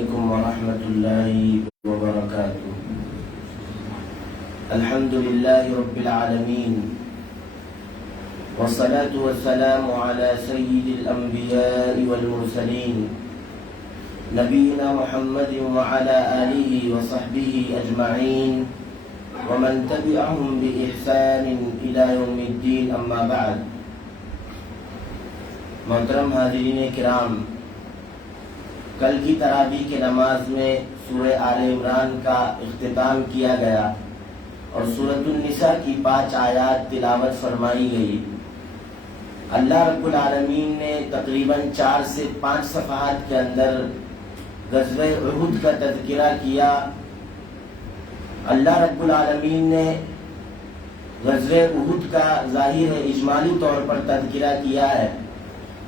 علیکم ورحمۃ اللہ وبرکاتہ۔ الحمد للہ رب العالمین والصلاة والسلام علی سید الانبیاء والمرسلین نبینا محمد وعلی آلہ وصحبہ اجمعین ومن تبعهم بإحسان إلى يوم الدین، اما بعد۔ محترم حاضرین کرام، کل کی تراویح کی نماز میں سورہ آل عمران کا اختتام کیا گیا اور سورۃ النساء کی 5 آیات تلاوت فرمائی گئی۔ اللہ رب العالمین نے تقریباً 4 سے 5 صفحات کے اندر غزوہ احد کا تذکرہ کیا۔ اللہ رب العالمین نے غزوہ احد کا ظاہر ہے اجمالی طور پر تذکرہ کیا ہے۔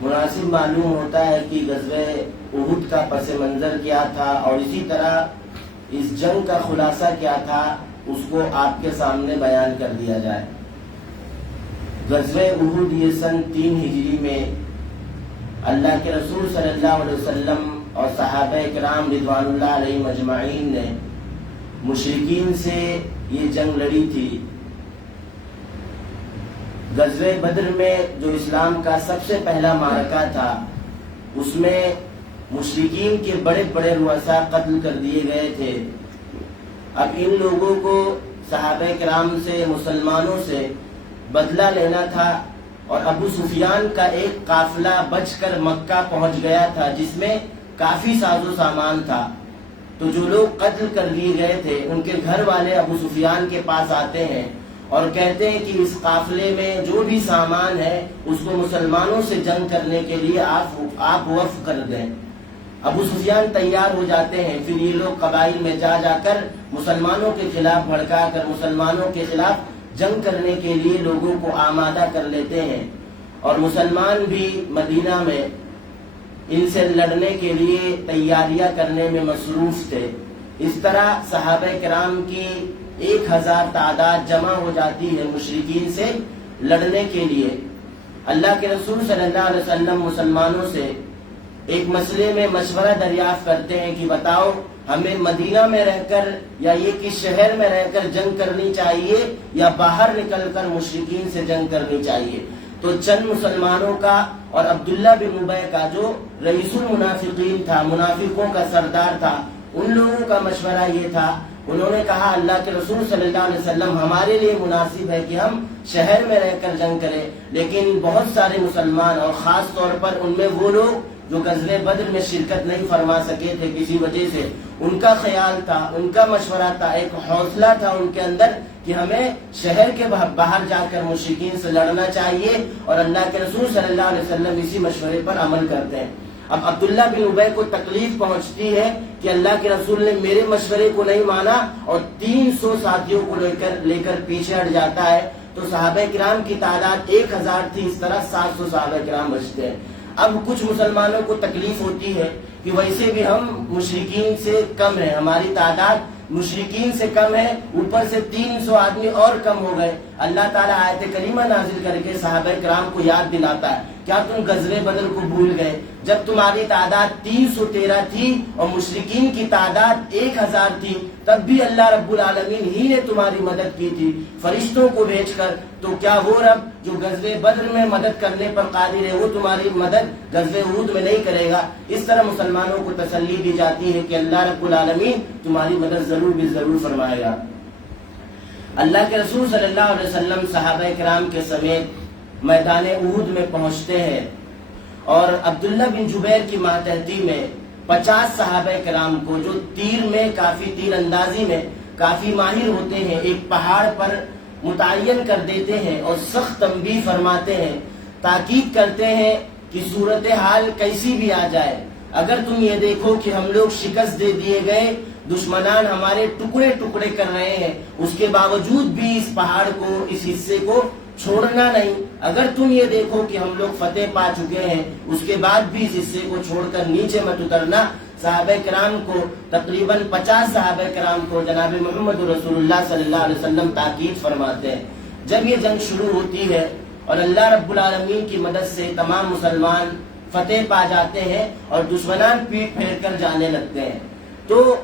مناسب معلوم ہوتا ہے کہ غزوہ احد کا پس منظر کیا تھا اور اسی طرح اس جنگ کا خلاصہ کیا تھا، اس کو آپ کے سامنے بیان کر دیا جائے۔ غزوہ احد یہ سن 3 ہجری میں اللہ کے رسول صلی اللہ علیہ وسلم اور صحابہ کرام رضوان اللہ علیہم اجمعین نے مشرکین سے یہ جنگ لڑی تھی۔ غزوہ بدر میں جو اسلام کا سب سے پہلا معرکہ تھا، اس میں مشرکین کے بڑے بڑے رؤساء قتل کر دیے گئے تھے۔ اب ان لوگوں کو صحابہ کرام سے، مسلمانوں سے بدلہ لینا تھا اور ابو سفیان کا ایک قافلہ بچ کر مکہ پہنچ گیا تھا جس میں کافی ساز و سامان تھا۔ تو جو لوگ قتل کر لیے گئے تھے ان کے گھر والے ابو سفیان کے پاس آتے ہیں اور کہتے ہیں کہ اس قافلے میں جو بھی سامان ہے اس کو مسلمانوں سے جنگ کرنے کے لیے آپ وقف کر دیں۔ ابو سفیان تیار ہو جاتے ہیں۔ پھر یہ لوگ قبائل میں جا کر مسلمانوں کے خلاف بھڑکا کر مسلمانوں کے خلاف جنگ کرنے کے لیے لوگوں کو آمادہ کر لیتے ہیں، اور مسلمان بھی مدینہ میں ان سے لڑنے کے لیے تیاریاں کرنے میں مصروف تھے۔ اس طرح صحابہ کرام کی 1000 تعداد جمع ہو جاتی ہے مشرکین سے لڑنے کے لیے۔ اللہ کے رسول صلی اللہ علیہ وسلم مسلمانوں سے ایک مسئلے میں مشورہ دریافت کرتے ہیں کہ بتاؤ ہمیں مدینہ میں رہ کر یا یہ کس شہر میں رہ کر جنگ کرنی چاہیے یا باہر نکل کر مشرکین سے جنگ کرنی چاہیے۔ تو چند مسلمانوں کا اور عبداللہ بن ابی کا جو رئیس المنافقین تھا، منافقوں کا سردار تھا، ان لوگوں کا مشورہ یہ تھا، انہوں نے کہا اللہ کے رسول صلی اللہ علیہ وسلم ہمارے لیے مناسب ہے کہ ہم شہر میں رہ کر جنگ کریں، لیکن بہت سارے مسلمان اور خاص طور پر ان میں وہ لوگ جو غزوہ بدر میں شرکت نہیں فرما سکے تھے کسی وجہ سے، ان کا خیال تھا، ان کا مشورہ تھا، ایک حوصلہ تھا ان کے اندر کہ ہمیں شہر کے باہر جا کر مشرکین سے لڑنا چاہیے، اور اللہ کے رسول صلی اللہ علیہ وسلم اسی مشورے پر عمل کرتے ہیں۔ اب عبداللہ بن ابی کو تکلیف پہنچتی ہے کہ اللہ کے رسول نے میرے مشورے کو نہیں مانا اور 300 ساتھیوں کو لے کر پیچھے ہٹ جاتا ہے۔ تو صحابہ کرام کی تعداد 1000 تھی، اس طرح 700 صحابہ کرام بچتے ہیں۔ اب کچھ مسلمانوں کو تکلیف ہوتی ہے کہ ویسے بھی ہم مشرکین سے کم ہیں، ہماری تعداد مشرکین سے کم ہے، اوپر سے 300 آدمی اور کم ہو گئے۔ اللہ تعالیٰ آیت کریمہ نازل کر کے صحابہ کرام کو یاد دلاتا ہے، کیا تم غزوہ بدر کو بھول گئے جب تمہاری تعداد 313 تھی اور مشرکین کی تعداد 1000 تھی، تب بھی اللہ رب العالمین ہی نے تمہاری مدد کی تھی فرشتوں کو بھیج کر؟ تو کیا وہ رب جو غزوہ بدر میں مدد کرنے پر قادر ہے وہ تمہاری مدد غزوہ احد میں نہیں کرے گا؟ اس طرح مسلمانوں کو تسلی دی جاتی ہے کہ اللہ رب العالمین تمہاری مدد ضرور بھی ضرور فرمائے گا۔ اللہ کے رسول صلی اللہ علیہ وسلم صحابہ کرام کے سمیت میدان احد میں پہنچتے ہیں، اور عبداللہ بن جبیر کی ماتحتی میں 50 صحابہ کرام کو جو تیر اندازی میں کافی ماہر ہوتے ہیں، ایک پہاڑ پر متعین کر دیتے ہیں اور سخت تنبیہ فرماتے ہیں، تاکید کرتے ہیں کہ صورتحال کیسی بھی آ جائے، اگر تم یہ دیکھو کہ ہم لوگ شکست دے دیے گئے، دشمنان ہمارے ٹکڑے ٹکڑے کر رہے ہیں، اس کے باوجود بھی اس پہاڑ کو، اس حصے کو چھوڑنا نہیں۔ اگر تم یہ دیکھو کہ ہم لوگ فتح پا چکے ہیں، اس کے بعد بھی اس حصے کو چھوڑ کر نیچے مت اترنا۔ صحابہ کرام کو تقریباً 50 صحابہ کرام کو جناب محمد رسول اللہ صلی اللہ علیہ وسلم تاکید فرماتے ہیں۔ جب یہ جنگ شروع ہوتی ہے اور اللہ رب العالمین کی مدد سے تمام مسلمان فتح پا جاتے ہیں اور دشمنان پیٹ پھیر کر جانے لگتے ہیں۔ تو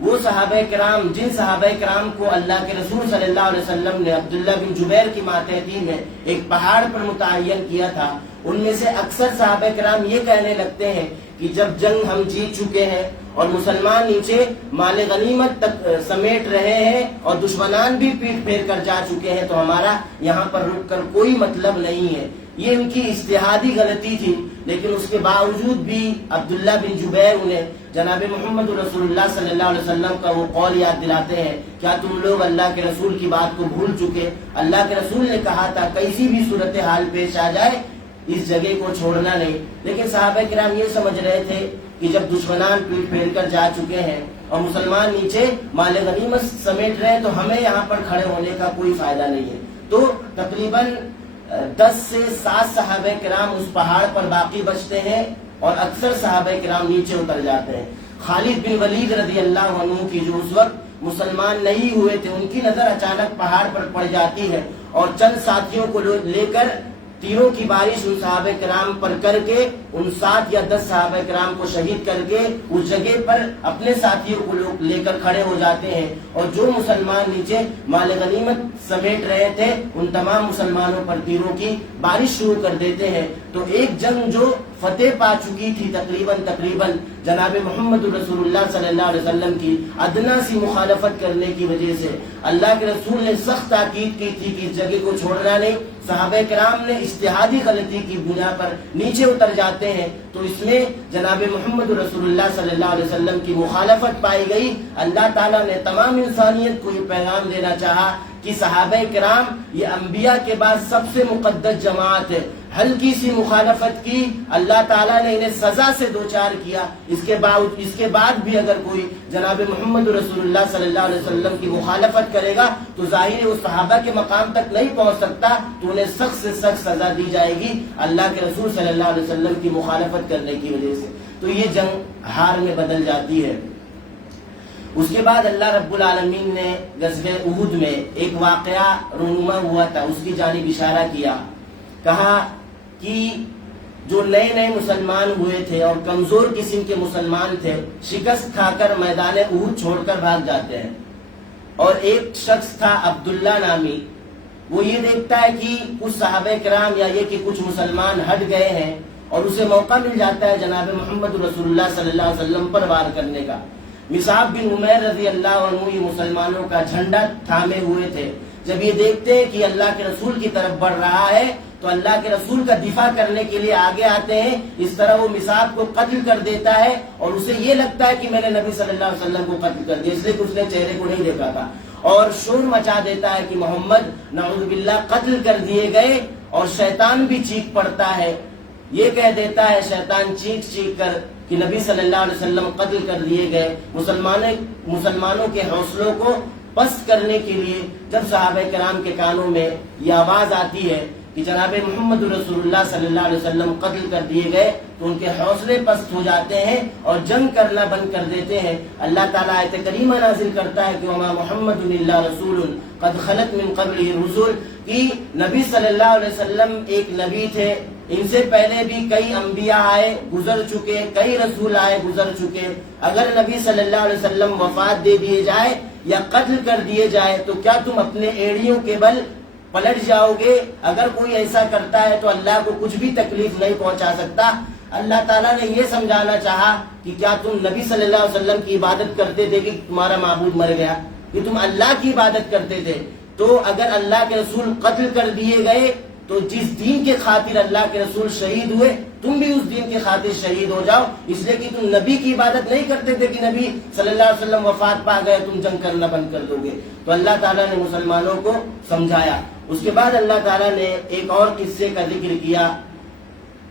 وہ صحابہ کرام، جن صحابہ کرام کو اللہ کے رسول صلی اللہ علیہ وسلم نے عبداللہ بن جبیر کی ماتحتی میں ایک پہاڑ پر متعین کیا تھا، ان میں سے اکثر صحابہ کرام یہ کہنے لگتے ہیں کہ جب جنگ ہم جیت چکے ہیں اور مسلمان نیچے مال غنیمت تک سمیٹ رہے ہیں اور دشمنان بھی پیٹ پھیر کر جا چکے ہیں، تو ہمارا یہاں پر رک کر کوئی مطلب نہیں ہے۔ یہ ان کی اجتہادی غلطی تھی، لیکن اس کے باوجود بھی عبداللہ بن جبیر انہیں جناب محمد رسول اللہ صلی اللہ علیہ وسلم کا وہ قول یاد دلاتے ہیں، کیا تم لوگ اللہ کے رسول کی بات کو بھول چکے؟ اللہ کے رسول نے کہا تھا کیسی بھی صورتحال پیش آ جائے اس جگہ کو چھوڑنا نہیں۔ لیکن صحابہ کرام یہ سمجھ رہے تھے کہ جب دشمنان پیٹ پھیر کر جا چکے ہیں اور مسلمان نیچے مال غنیمت سمیٹ رہے ہیں تو ہمیں یہاں پر کھڑے ہونے کا کوئی فائدہ نہیں ہے۔ تو تقریباً 10 سے 7 صحابہ کرام اس پہاڑ پر باقی بچتے ہیں اور اکثر صحابہ کرام نیچے اتر جاتے ہیں۔ خالد بن ولید رضی اللہ عنہ کی جو اس وقت مسلمان نہیں ہوئے تھے، ان کی نظر اچانک پہاڑ پر پڑ جاتی ہے اور چند ساتھیوں کو لے کر تیروں کی بارش ان صحابہ کرام پر کر کے ان 7 یا 10 صحابہ کرام کو شہید کر کے اس جگہ پر اپنے ساتھیوں کو لے کر کھڑے ہو جاتے ہیں، اور جو مسلمان نیچے مال غنیمت سمیٹ رہے تھے ان تمام مسلمانوں پر تیروں کی بارش شروع کر دیتے ہیں۔ تو ایک جنگ جو فتح پا چکی تھی تقریباً جناب محمد رسول اللہ صلی اللہ علیہ وسلم کی ادنا سی مخالفت کرنے کی وجہ سے اللہ کے رسول نے سخت تاکید کی تھی کہ اس جگہ کو چھوڑنا نہیں، صحابہ کرام نے اجتہادی غلطی کی بنا پر نیچے اتر جاتے ہیں، تو اس میں جناب محمد رسول اللہ صلی اللہ علیہ وسلم کی مخالفت پائی گئی۔ اللہ تعالیٰ نے تمام انسانیت کو یہ پیغام دینا چاہا کہ صحابہ کرام یہ انبیاء کے بعد سب سے مقدس جماعت ہے، ہلکی سی مخالفت کی اللہ تعالیٰ نے انہیں سزا سے دوچار کیا، اس کے بعد بھی اگر کوئی جناب محمد رسول اللہ صلی اللہ علیہ وسلم کی مخالفت کرے گا تو ظاہر ہے وہ صحابہ کے مقام تک نہیں پہنچ سکتا، تو انہیں سخت سے سخت سزا دی جائے گی اللہ کے رسول صلی اللہ علیہ وسلم کی مخالفت کرنے کی وجہ سے۔ تو یہ جنگ ہار میں بدل جاتی ہے۔ اس کے بعد اللہ رب العالمین نے غزوہ احد میں ایک واقعہ رونما ہوا تھا، اس کی جانب اشارہ کیا، کہا کہ جو نئے مسلمان ہوئے تھے اور کمزور قسم کے مسلمان تھے، شکست کھا کر میدان احد چھوڑ کر بھاگ جاتے ہیں، اور ایک شخص تھا عبداللہ نامی، وہ یہ دیکھتا ہے کہ کچھ صحابہ کرام یا یہ کہ کچھ مسلمان ہٹ گئے ہیں اور اسے موقع مل جاتا ہے جناب محمد رسول اللہ صلی اللہ علیہ وسلم پر وار کرنے کا۔ مصعب بن عمیر رضی اللہ عنہ یہ مسلمانوں کا جھنڈا تھامے ہوئے تھے، جب یہ دیکھتے ہیں کہ اللہ کے رسول کی طرف بڑھ رہا ہے تو اللہ کے رسول کا دفاع کرنے کے لیے آگے آتے ہیں۔ اس طرح وہ مصعب کو قتل کر دیتا ہے اور اسے یہ لگتا ہے کہ میں نے نبی صلی اللہ علیہ وسلم کو قتل کر دیا، اس لیے کہ اس نے چہرے کو نہیں دیکھا تھا، اور شور مچا دیتا ہے کہ محمد نعوذ باللہ قتل کر دیے گئے، اور شیطان بھی چیخ پڑتا ہے، یہ کہہ دیتا ہے شیطان چیخ کر کہ نبی صلی اللہ علیہ وسلم قتل کر دیے گئے۔ مسلمانوں کے حوصلوں کو پست کرنے کے لیے جب صحابہ کرام کے کانوں میں یہ آواز آتی ہے کہ جناب محمد رسول اللہ صلی اللہ علیہ وسلم قتل کر دیے گئے تو ان کے حوصلے پست ہو جاتے ہیں اور جنگ کرنا بند کر دیتے ہیں۔ اللہ تعالیٰ آیت کریمہ نازل کرتا ہے کہ وما محمد الا رسول قد خلت من قبلہ الرسل، کہ نبی صلی اللہ علیہ وسلم ایک نبی تھے، ان سے پہلے بھی کئی انبیاء آئے گزر چکے، کئی رسول آئے گزر چکے، اگر نبی صلی اللہ علیہ وسلم وفات دے دیے جائے یا قتل کر دیے جائے تو کیا تم اپنے ایڑیوں کے بل پلٹ جاؤ گے؟ اگر کوئی ایسا کرتا ہے تو اللہ کو کچھ بھی تکلیف نہیں پہنچا سکتا۔ اللہ تعالیٰ نے یہ سمجھانا چاہا کہ کیا تم نبی صلی اللہ علیہ وسلم کی عبادت کرتے تھے کہ تمہارا معبود مر گیا، کہ تم اللہ کی عبادت کرتے تھے؟ تو اگر اللہ کے رسول قتل کر دیے گئے تو جس دین کے خاطر اللہ کے رسول شہید ہوئے تم بھی اس دین کے خاطر شہید ہو جاؤ، اس لیے کہ تم نبی کی عبادت نہیں کرتے تھے کہ نبی صلی اللہ علیہ وسلم وفات پا گئے تم جنگ کرنا بند کر دو گے۔ تو اللہ تعالیٰ نے مسلمانوں کو سمجھایا۔ اس کے بعد اللہ تعالیٰ نے ایک اور قصے کا ذکر کیا،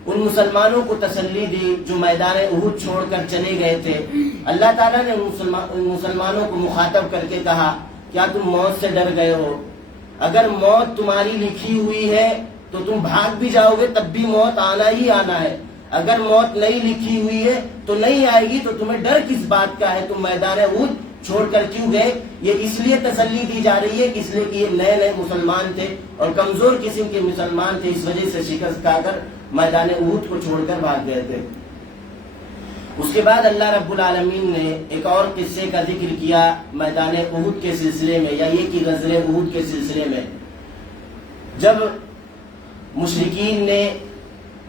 ان مسلمانوں کو تسلی دی جو میدان احد چھوڑ کر چلے گئے تھے۔ اللہ تعالیٰ نے ان مسلمانوں کو مخاطب کر کے کہا کیا تم موت سے ڈر گئے ہو؟ اگر موت تمہاری لکھی ہوئی ہے تو تم بھاگ بھی جاؤ گے تب بھی موت آنا ہی آنا ہے، اگر موت نہیں لکھی ہوئی ہے تو نہیں آئے گی، تو تمہیں ڈر کس بات کا ہے؟ تم میدان احد چھوڑ کر کیوں گئے؟ یہ اس لیے تسلی دی جا رہی ہے کہ اس لیے کہ یہ نئے مسلمان تھے اور کمزور قسم کے مسلمان تھے، اس وجہ سے شکست کھا کر میدان احد کو چھوڑ کر بھاگ گئے تھے۔ اس کے بعد اللہ رب العالمین نے ایک اور قصے کا ذکر کیا میدان احد کے سلسلے میں، یا یہ کہ غزوہ احد کے سلسلے میں، جب مشرکین نے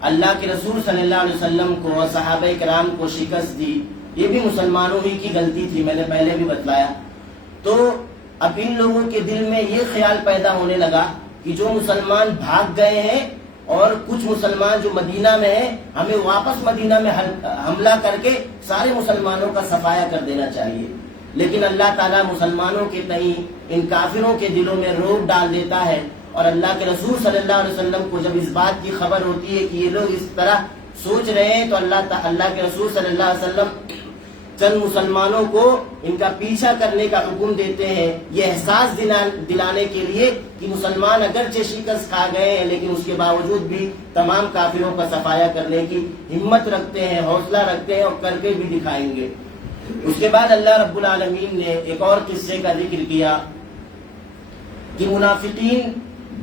اللہ کے رسول صلی اللہ علیہ وسلم کو اور صحابہ کرام کو شکست دی۔ یہ بھی مسلمانوں ہی کی غلطی تھی، میں نے پہلے بھی بتلایا۔ تو اب ان لوگوں کے دل میں یہ خیال پیدا ہونے لگا کہ جو مسلمان بھاگ گئے ہیں اور کچھ مسلمان جو مدینہ میں ہیں، ہمیں واپس مدینہ میں حملہ کر کے سارے مسلمانوں کا صفایا کر دینا چاہیے۔ لیکن اللہ تعالیٰ مسلمانوں کے تئیں ان کافروں کے دلوں میں روک ڈال دیتا ہے، اور اللہ کے رسول صلی اللہ علیہ وسلم کو جب اس بات کی خبر ہوتی ہے کہ یہ لوگ اس طرح سوچ رہے ہیں، تو اللہ کے رسول صلی اللہ علیہ وسلم چند مسلمانوں کو ان کا پیچھا کرنے کا حکم دیتے ہیں، یہ احساس دلانے کے لیے کہ مسلمان اگرچہ شکست کھا گئے ہیں لیکن اس کے باوجود بھی تمام کافروں کا صفایا کرنے کی ہمت رکھتے ہیں، حوصلہ رکھتے ہیں، اور کر کے بھی دکھائیں گے۔ اس کے بعد اللہ رب العالمین نے ایک اور قصے کا ذکر کیا کہ منافقین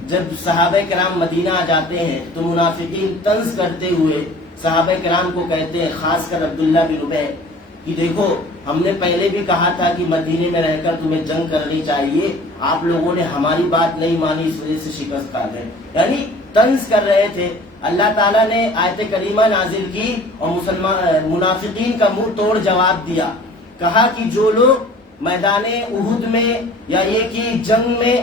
جب صحابہ کرام مدینہ آ جاتے ہیں تو منافقین طنز کرتے ہوئے صحابہ کرام کو کہتے ہیں، خاص کر عبداللہ بن ابی، کہ دیکھو ہم نے پہلے بھی کہا تھا کہ مدینے میں رہ کر تمہیں جنگ کرنی چاہیے، آپ لوگوں نے ہماری بات نہیں مانی، اس وجہ سے شکست کھا گئے۔ یعنی طنز کر رہے تھے۔ اللہ تعالیٰ نے آیت کریمہ نازل کی اور منافقین کا منہ توڑ جواب دیا، کہا کہ جو لوگ میدان احد میں یا یہ کہ جنگ میں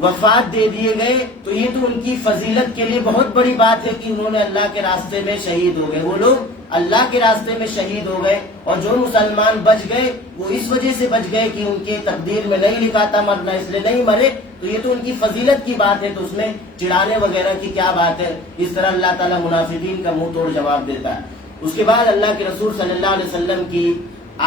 وفات دے دیے گئے تو یہ تو ان کی فضیلت کے لیے بہت بڑی بات ہے کہ انہوں نے اللہ کے راستے میں شہید ہو گئے، وہ لوگ اللہ کے راستے میں شہید ہو گئے، اور جو مسلمان بچ گئے وہ اس وجہ سے بچ گئے کہ ان کی تقدیر میں نہیں لکھا تھا مرنا، اس لیے نہیں مرے، تو یہ تو ان کی فضیلت کی بات ہے، تو اس میں چڑھانے وغیرہ کی کیا بات ہے۔ اس طرح اللہ تعالیٰ منافقین کا منہ توڑ جواب دیتا ہے۔ اس کے بعد اللہ کے رسول صلی اللہ علیہ وسلم کی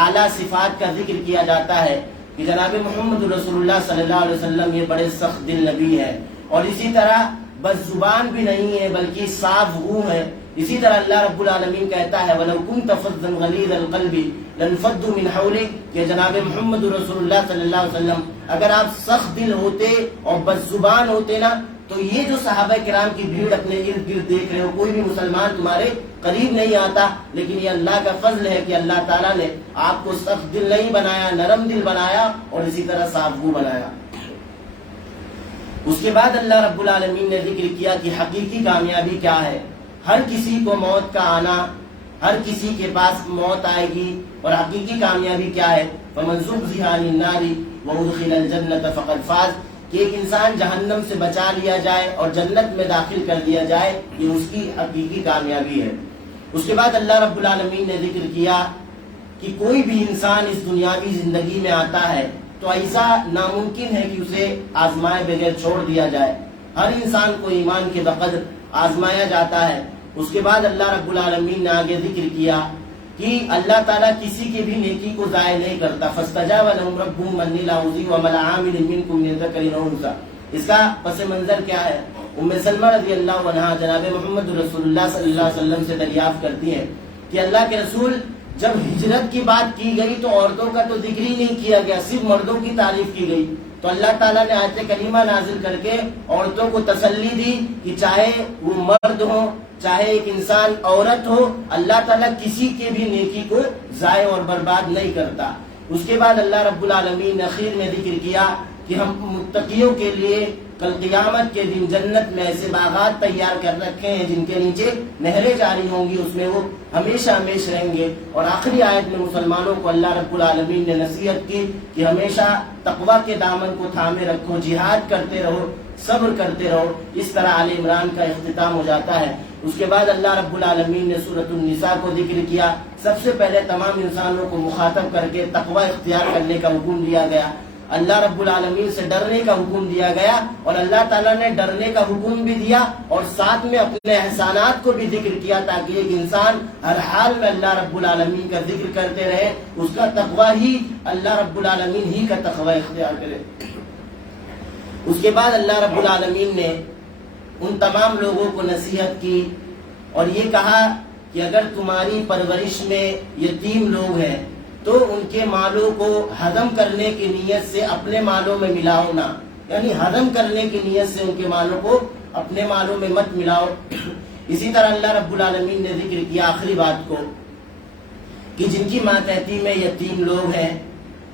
اعلیٰ صفات کا ذکر کیا جاتا ہے کہ جناب محمد رسول اللہ صلی اللہ علیہ وسلم یہ بڑے سخت دل نبی ہے، اور اسی طرح بس زبان بھی نہیں ہے بلکہ صاف روح ہے۔ اسی طرح اللہ رب العالمین کہتا ہے وَلَوْ كُنْتَ فَظًّا غَلِيظَ الْقَلْبِ لَانفَضُّوا مِنْ حَوْلِكَ، کہ جناب محمد رسول اللہ صلی اللہ علیہ وسلم اگر آپ سخت دل ہوتے اور بس زبان ہوتے نا، تو یہ جو صحابہ کرام کی بھیڑ اپنے ارد گرد دیکھ رہے ہو، کوئی بھی مسلمان تمہارے قریب نہیں آتا، لیکن یہ اللہ کا فضل ہے کہ اللہ تعالیٰ نے آپ کو سخت دل نہیں بنایا، نرم دل بنایا، اور اسی طرح صاف گو بنایا۔ اس کے بعد اللہ رب العالمین نے ذکر کیا کہ حقیقی کامیابی کیا ہے۔ ہر کسی کو موت کا آنا، ہر کسی کے پاس موت آئے گی، اور حقیقی کامیابی کیا ہے؟ فَمَنْ زُحْزِحَ عَنِ النَّارِ وَأُدْخِلَ الْجَنَّةَ فَقَدْ فَازَ، کہ ایک انسان جہنم سے بچا لیا جائے اور جنت میں داخل کر دیا جائے، یہ اس کی حقیقی کامیابی ہے۔ اس کے بعد اللہ رب العالمین نے ذکر کیا کہ کوئی بھی انسان اس دنیاوی زندگی میں آتا ہے تو ایسا ناممکن ہے کہ اسے آزمائے بغیر چھوڑ دیا جائے۔ ہر انسان کو ایمان کے بقدر آزمایا جاتا ہے۔ اس کے بعد اللہ رب العالمین نے آگے ذکر کیا کہ اللہ تعالیٰ کسی کی بھی نیکی کو ضائع نہیں کرتا۔ فَاسْتَجَابَ لَهُمْ رَبُّهُمْ أَنِّي لَا أُضِيعُ عَمَلَ عَامِلٍ مِّنكُم مِّن ذَكَرٍ أَوْ أُنثَىٰ۔ اس کا پس منظر کیا ہے؟ ام سلمہ رضی اللہ عنہا جناب محمد رسول اللہ صلی اللہ علیہ وسلم سے دریافت کرتی ہیں کہ اللہ کے رسول جب ہجرت کی بات کی گئی تو عورتوں کا تو ذکر ہی نہیں کیا گیا، صرف مردوں کی تعریف کی گئی، تو اللہ تعالیٰ نے آیت کریمہ نازل کر کے عورتوں کو تسلی دی کہ چاہے وہ مرد ہو چاہے ایک انسان عورت ہو، اللہ تعالیٰ کسی کے بھی نیکی کو ضائع اور برباد نہیں کرتا۔ اس کے بعد اللہ رب العالمین نے اخیر میں ذکر کیا کہ ہم متقیوں کے لیے کل قیامت کے دن جنت میں ایسے باغات تیار کر رکھے ہیں جن کے نیچے نہریں جاری ہوں گی، اس میں وہ ہمیشہ ہمیشہ رہیں گے۔ اور آخری آیت میں مسلمانوں کو اللہ رب العالمین نے نصیحت کی کہ ہمیشہ تقویٰ کے دامن کو تھامے رکھو، جہاد کرتے رہو، صبر کرتے رہو۔ اس طرح آل عمران کا اختتام ہو جاتا ہے۔ اس کے بعد اللہ رب العالمین نے سورۃ النساء کو ذکر کیا۔ سب سے پہلے تمام انسانوں کو مخاطب کر کے تقویٰ اختیار کرنے کا حکم دیا گیا، اللہ رب العالمین سے ڈرنے کا حکم دیا گیا، اور اللہ تعالیٰ نے ڈرنے کا حکم بھی دیا اور ساتھ میں اپنے احسانات کو بھی ذکر کیا تاکہ ایک انسان ہر حال میں اللہ رب العالمین کا ذکر کرتے رہے، اس کا تقویٰ ہی اللہ رب العالمین ہی کا تقویٰ اختیار کرے۔ اس کے بعد اللہ رب العالمین نے ان تمام لوگوں کو نصیحت کی اور یہ کہا کہ اگر تمہاری پرورش میں یتیم لوگ ہیں تو ان کے مالوں کو ہضم کرنے کی نیت سے اپنے مالوں میں ملاؤ نہ، یعنی ہضم کرنے کی نیت سے ان کے مالوں کو اپنے مالوں میں مت ملاؤ۔ اسی طرح اللہ رب العالمین نے ذکر کیا آخری بات کو کہ جن کی ماتحتی میں یتیم لوگ ہیں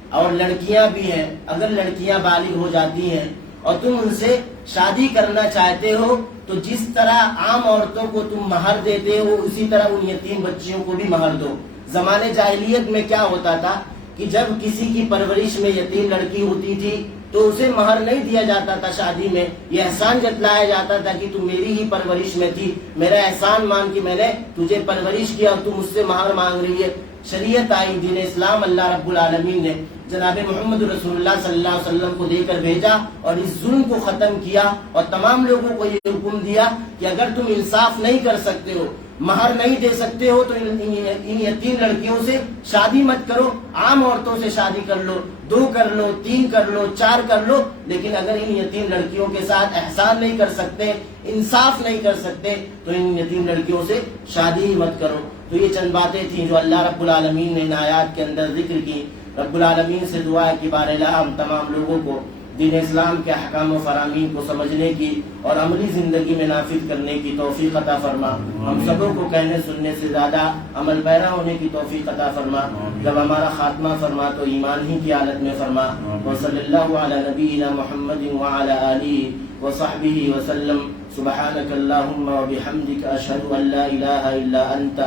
اور لڑکیاں بھی ہیں، اگر لڑکیاں بالغ ہو جاتی ہیں اور تم ان سے شادی کرنا چاہتے ہو تو جس طرح عام عورتوں کو تم مہر دیتے ہو اسی طرح ان یتیم بچیوں کو بھی مہر دو۔ زمانے جاہلیت میں کیا ہوتا تھا کہ جب کسی کی پرورش میں یتیم لڑکی ہوتی تھی تو اسے مہر نہیں دیا جاتا تھا شادی میں، یہ احسان جتلایا جاتا تھا کہ تم میری ہی پرورش میں تھی، میرا احسان مان کہ میں نے تجھے پرورش کیا اور تم مجھ سے مہر مانگ رہی ہے۔ شریعت آئی، دین اسلام اللہ رب العالمین نے جناب محمد رسول اللہ صلی اللہ علیہ وسلم کو دے کر بھیجا اور اس ظلم کو ختم کیا اور تمام لوگوں کو یہ حکم دیا کہ اگر تم انصاف نہیں کر سکتے ہو، مہر نہیں دے سکتے ہو تو ان یتیم لڑکیوں سے شادی مت کرو، عام عورتوں سے شادی کر لو، 2 کر لو، 3 کر لو، 4 کر لو، لیکن اگر ان یتیم لڑکیوں کے ساتھ احسان نہیں کر سکتے، انصاف نہیں کر سکتے تو ان یتیم لڑکیوں سے شادی ہی مت کرو۔ تو یہ چند باتیں تھیں جو اللہ رب العالمین نے ان آیات کے اندر ذکر کی۔ رب العالمین سے دعا ہے کہ بار الہ ہم تمام لوگوں کو دین اسلام کے احکام و فرامین کو سمجھنے کی اور عملی زندگی میں نافذ کرنے کی توفیق عطا فرما۔ ہم سبوں کو کہنے سننے سے زیادہ عمل پیرا ہونے کی توفیق عطا فرما۔ جب ہمارا خاتمہ فرما تو ایمان ہی کی حالت میں فرما۔ وصلی اللہ علی نبینا محمد وعلی آلہ وصحبہ وسلم۔ سبحانک اللہم وبحمدک، اشہد ان لا الہ الا انت،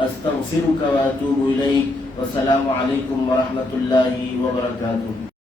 استغفرک واتوب الیک۔ والسلام علیکم ورحمۃ اللہ وبرکاتہ۔